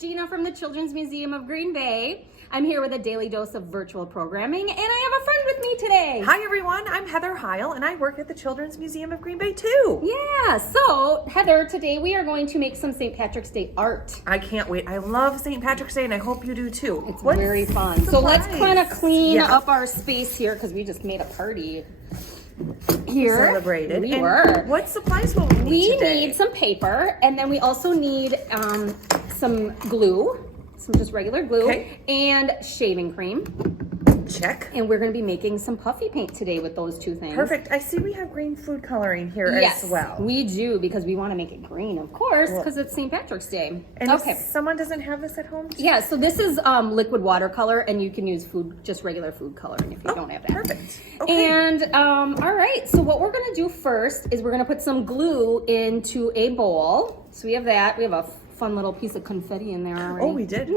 Gina from the Children's Museum of Green Bay. I'm here with a daily dose of virtual programming, and I have a friend with me today. Hi everyone, I'm Heather Heil, and I work at the Children's Museum of Green Bay too. Yeah, so Heather, today we are going to make some St. Patrick's Day art. I can't wait. I love St. Patrick's Day, and I hope you do too. It's very fun. So let's Surprise. kind of clean Yeah. up our space here because we just made a party here. Celebrated. We And were. What supplies will we need We today? need some paper, and then we also need some glue, some just regular glue, Okay. and shaving cream. Check. And we're going to be making some puffy paint today with those two things. Perfect. I see we have green food coloring here Yes, as well. we do, because we want to make it green, of course, Well- because it's St. Patrick's Day. And Okay. if someone doesn't have this at home? Yeah, so this is liquid watercolor, and you can use just regular food coloring if you don't have that. Perfect. Okay. And all right, so what we're gonna do first is we're gonna put some glue into a bowl. So we have that. We have a fun little piece of confetti in there already. Oh, we did.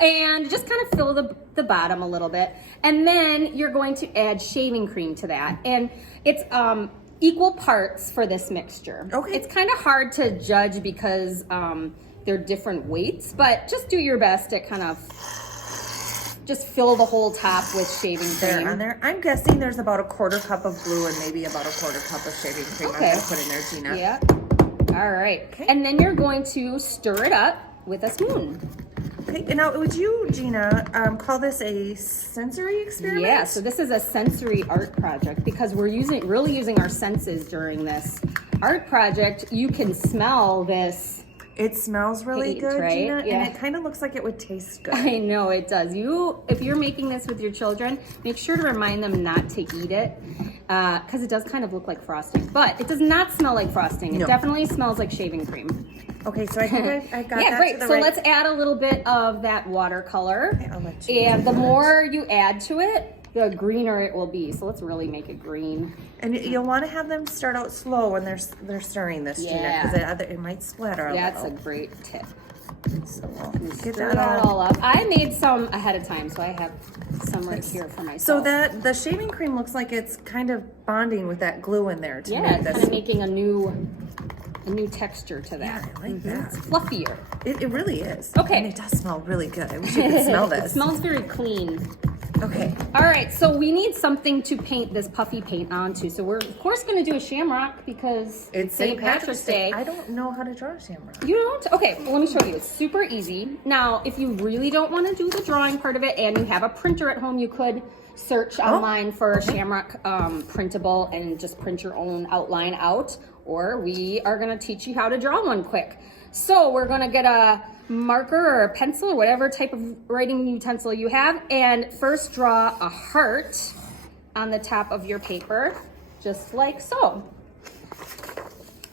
And just kind of fill the bottom a little bit. And then you're going to add shaving cream to that. And it's equal parts for this mixture. Okay. It's kind of hard to judge because they're different weights, but just do your best to kind of just fill the whole top with shaving cream. There on there. I'm guessing there's about a quarter cup of glue and maybe about a quarter cup of shaving cream. Okay. I'm gonna put in there, Gina. Yeah. All right. Okay. And then you're going to stir it up with a spoon. Okay. And now, would you, Gina, call this a sensory experiment? Yeah, so this is a sensory art project because we're really using our senses during this art project. You can smell this. It smells really Paint, good, right? Gina, Yeah. and it kind of looks like it would taste good. I know it does. If you're making this with your children, make sure to remind them not to eat it because it does kind of look like frosting, but it does not smell like frosting. It No. definitely smells like shaving cream. Okay, so I think I got Yeah, that great. to the So right. let's add a little bit of that watercolor. Okay, I'll let you And do the that. more you add to it, the greener it will be. So let's really make it green. And you'll want to have them start out slow when they're stirring this, Gina, Yeah. because it might splatter a That's a little. great tip. So we'll get Stir that all. up. I made some ahead of time, so I have some right here for myself. So that the shaving cream looks like it's kind of bonding with that glue in there to yeah, make it's this. kind of making a new texture to that. Yeah, I like that. It's fluffier. It really is. Okay. And it does smell really good. I wish you could smell It this. smells very clean. Okay. All right, so we need something to paint this puffy paint onto. So we're of course going to do a shamrock because It's St. Patrick's Day. I don't know how to draw a shamrock. You don't? Okay, well, let me show you. It's super easy. Now, if you really don't want to do the drawing part of it and you have a printer at home, you could search online for Shamrock printable and just print your own outline out. Or we are going to teach you how to draw one quick. So we're going to get a marker or a pencil or whatever type of writing utensil you have. And first draw a heart on the top of your paper, just like so.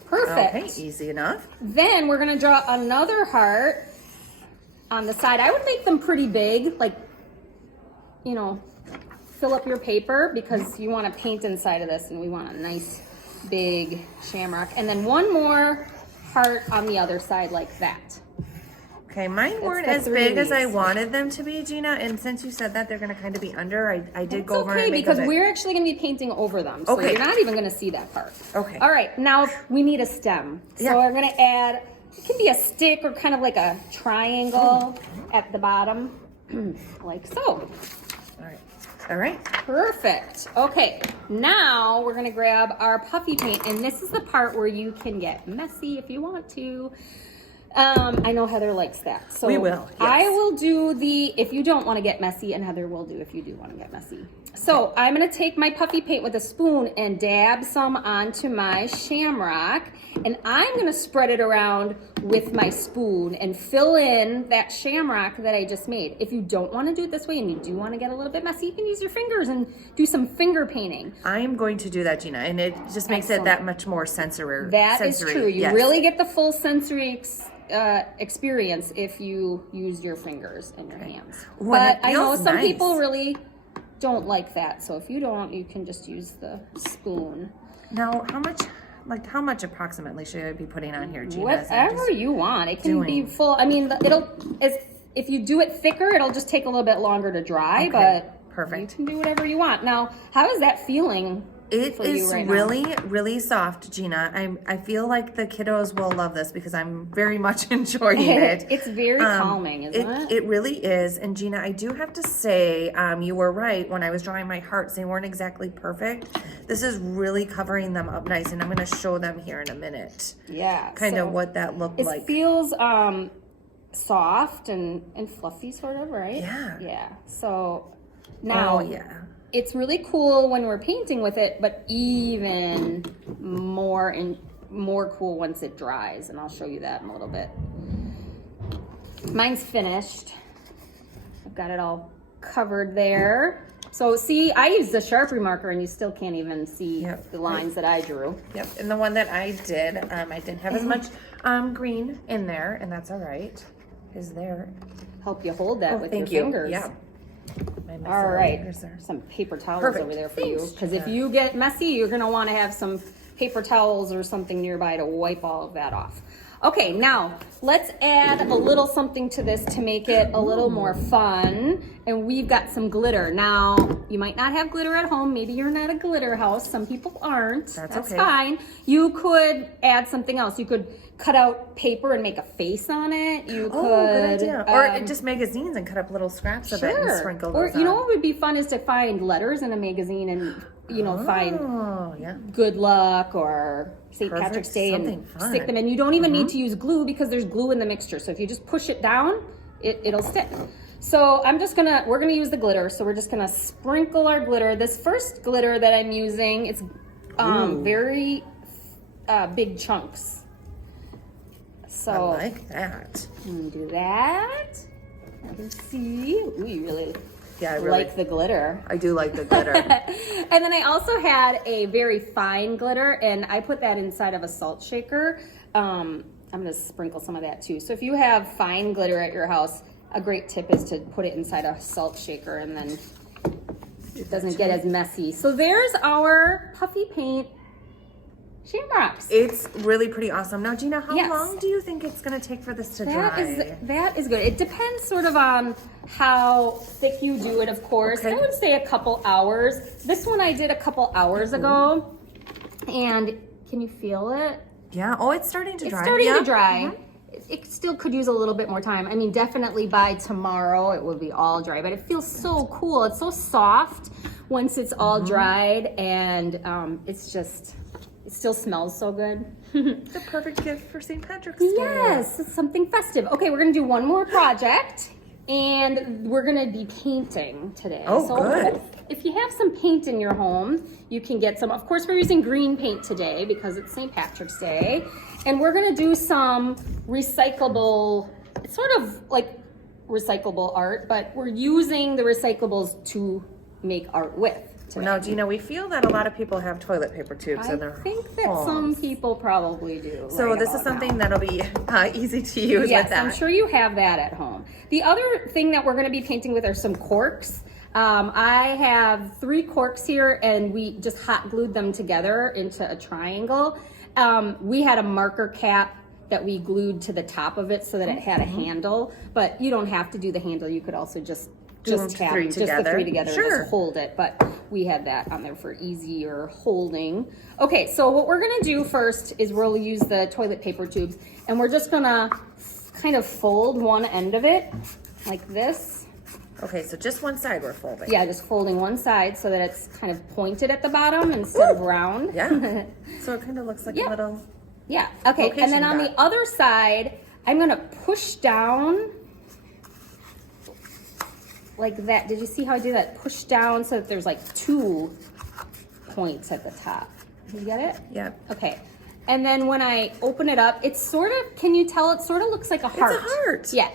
Perfect. Okay, easy enough. Then we're gonna draw another heart on the side. I would make them pretty big, like, you know, fill up your paper because you want to paint inside of this and we want a nice big shamrock. And then one more heart on the other side like that. Okay, mine weren't the as three big as I weeks. wanted them to be, Gina. And since you said that they're going to kind of be under, I did It's go over okay and make because a bit. we're actually gonna be painting over them. So Okay. you're not even gonna see that part. Okay. All right, now we need a stem. So Yeah. we're gonna add, it can be a stick or kind of like a triangle at the bottom, like so. All right. All right. Perfect. Okay, now we're gonna grab our puffy paint, and this is the part where you can get messy if you want to. I know Heather likes that. So We will, yes. I will do if you don't want to get messy, and Heather will do if you do want to get messy. So I'm gonna take my puffy paint with a spoon and dab some onto my shamrock, and I'm gonna spread it around with my spoon and fill in that shamrock that I just made. If you don't want to do it this way and you do want to get a little bit messy, you can use your fingers and do some finger painting. I am going to do that, Gina, and it just makes Excellent. it that much more sensory. That is true. You yes. really get the full sensory experience if you use your fingers and your hands. Ooh, and But it I know feels some nice. people really don't like that. So if you don't, you can just use the spoon. Now, how much approximately should I be putting on here, Gina? as I'm Whatever just- you want. It can be doing. full. I mean, if you do it thicker, it'll just take a little bit longer to dry, Okay, but perfect. you can do whatever you want. Now, how is that feeling It for you is right now? really, really soft, Gina. I feel like the kiddos will love this because I'm very much enjoying it. It's very calming, isn't it? It really is. And Gina, I do have to say, you were right when I was drawing my hearts. They weren't exactly perfect. This is really covering them up nice, and I'm going to show them here in a minute. Yeah. Kind so of what that looked it like. feels soft and fluffy, sort of, right? Yeah. Yeah. So now, Oh, yeah. it's really cool when we're painting with it, but even more cool once it dries, and I'll show you that in a little bit. Mine's finished. I've got it all covered there. So see, I used a Sharpie marker and you still can't even see Yep. the lines that I drew. Yep, and the one that I didn't have as much green in there, and that's all right. Is there? Help you hold that with your Thank you. fingers. Yeah. My messy All right, fingers there. some paper towels Perfect. over there for you. Thanks, Because if Gina. you get messy, you're gonna wanna have some paper towels or something nearby to wipe all of that off. Okay, now let's add a little something to this to make it a little more fun. And we've got some glitter. Now, you might not have glitter at home. Maybe you're not a glitter house. Some people aren't. That's okay. fine. You could add something else. You could cut out paper and make a face on it. You Oh, could, good idea. Or just magazines and cut up little scraps of it and sprinkle Or those you know on. what would be fun is to find letters in a magazine and find Oh, yeah. good luck or St. Perfect. Patrick's Day and Something fun. stick them in. You don't even need to use glue because there's glue in the mixture. So if you just push it down, it'll stick. So we're gonna use the glitter. So we're just gonna sprinkle our glitter. This first glitter that I'm using, it's very big chunks. So I like that. I'm gonna do that. I can see. Ooh, you really Yeah, I really like the glitter. I do like the glitter. And then I also had a very fine glitter, and I put that inside of a salt shaker. I'm gonna sprinkle some of that too. So if you have fine glitter at your house, a great tip is to put it inside a salt shaker, and then it doesn't get as messy. So there's our puffy paint shamrocks. It's really pretty awesome. Now, Gina, how Yes. long do you think it's going to take for this to dry? That is good. It depends sort of on how thick you do it, of course. Okay. I would say a couple hours. This one I did a couple hours ago, and can you feel it? Yeah. Oh, it's starting to dry. It's starting Yeah. to dry. It still could use a little bit more time. I mean, definitely by tomorrow it will be all dry, but it feels so cool. It's so soft once it's all dried, and it still smells so good. It's a perfect gift for St. Patrick's Day. Yes, it's something festive. Okay, we're gonna do one more project, and we're gonna be painting today. Oh, good. If you have some paint in your home, you can get some. Of course, we're using green paint today because it's St. Patrick's Day, and we're gonna do some recyclable. It's sort of like recyclable art, but we're using the recyclables to make art with today. Now, Gina, we feel that a lot of people have toilet paper tubes in I their think that homes. some people probably do. So right this is about now. something that'll be easy to use Yes, with that. I'm sure you have that at home. The other thing that we're going to be painting with are some corks. I have 3 corks here, and we just hot glued them together into a triangle. We had a marker cap that we glued to the top of it so that it had a handle, but you don't have to do the handle. You could also just them have three just the together. 3 together and Sure. just hold it, but we had that on there for easier holding. Okay, so what we're gonna do first is we'll use the toilet paper tubes, and we're just gonna kind of fold one end of it like this. Okay, so just one side we're folding. Yeah, just folding one side so that it's kind of pointed at the bottom instead of round. Yeah. So it kind of looks like Yeah. a little... Yeah, okay, and then Location on dot. the other side, I'm gonna push down like that. Did you see how I did that? Push down so that there's like 2 points at the top. You get it? Yeah. Okay. And then when I open it up, it's sort of, can you tell it sort of looks like a heart? It's a heart. Yeah.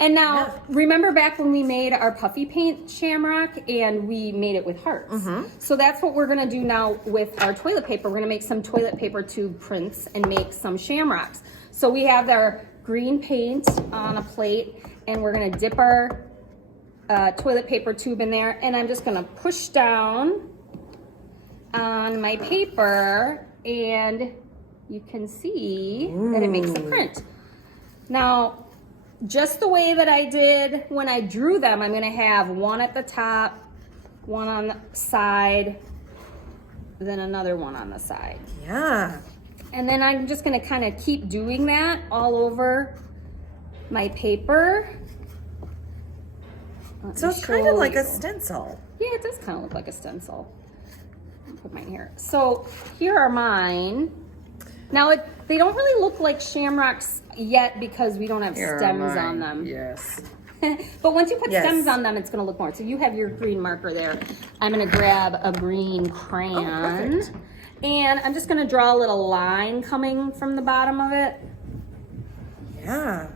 And now, Yeah. remember back when we made our puffy paint shamrock and we made it with hearts? So that's what we're gonna do now with our toilet paper. We're gonna make some toilet paper tube prints and make some shamrocks. So we have our green paint on a plate, and we're gonna dip our toilet paper tube in there, and I'm just gonna push down on my paper, and you can see that it makes a print. Now, just the way that I did when I drew them, I'm gonna have one at the top, one on the side, then another one on the side. Yeah. And then I'm just gonna kind of keep doing that all over my paper. So it's kind of like a stencil. Yeah, it does kind of look like a stencil. I'll put mine here. So here are mine. Now they don't really look like shamrocks yet because we don't have stems on them. Yes. But once you put Yes. stems on them, it's gonna look more. So you have your green marker there. I'm gonna grab a green crayon. perfect. And I'm just gonna draw a little line coming from the bottom of it. Yeah.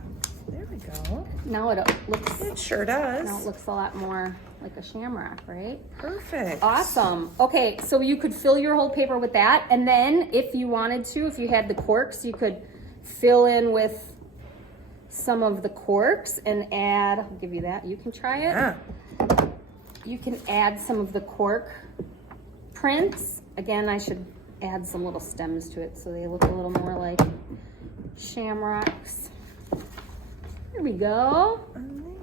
There we go. Now it looks, It sure does. now it looks a lot more like a shamrock, right? Perfect. Awesome. Okay, so you could fill your whole paper with that. And then if you wanted to, if you had the corks, you could fill in with some of the corks and add, I'll give you that, you can try it. Yeah. You can add some of the cork prints. Again, I should add some little stems to it so they look a little more like shamrocks. There we go.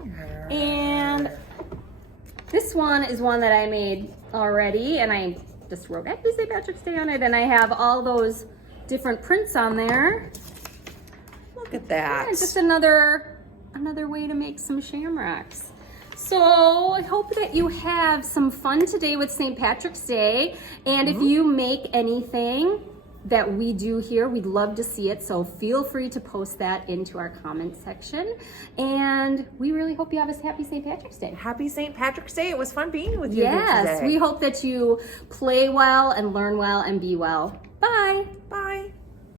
There. And this one is one that I made already, and I just wrote Happy St. Patrick's Day on it, and I have all those different prints on there. Look at that. And just another way to make some shamrocks. So I hope that you have some fun today with St. Patrick's Day. And if you make anything that we do here, we'd love to see it. So feel free to post that into our comment section. And we really hope you have a happy St. Patrick's Day. Happy St. Patrick's Day. It was fun being with you here Yes, today. we hope that you play well and learn well and be well. Bye. Bye.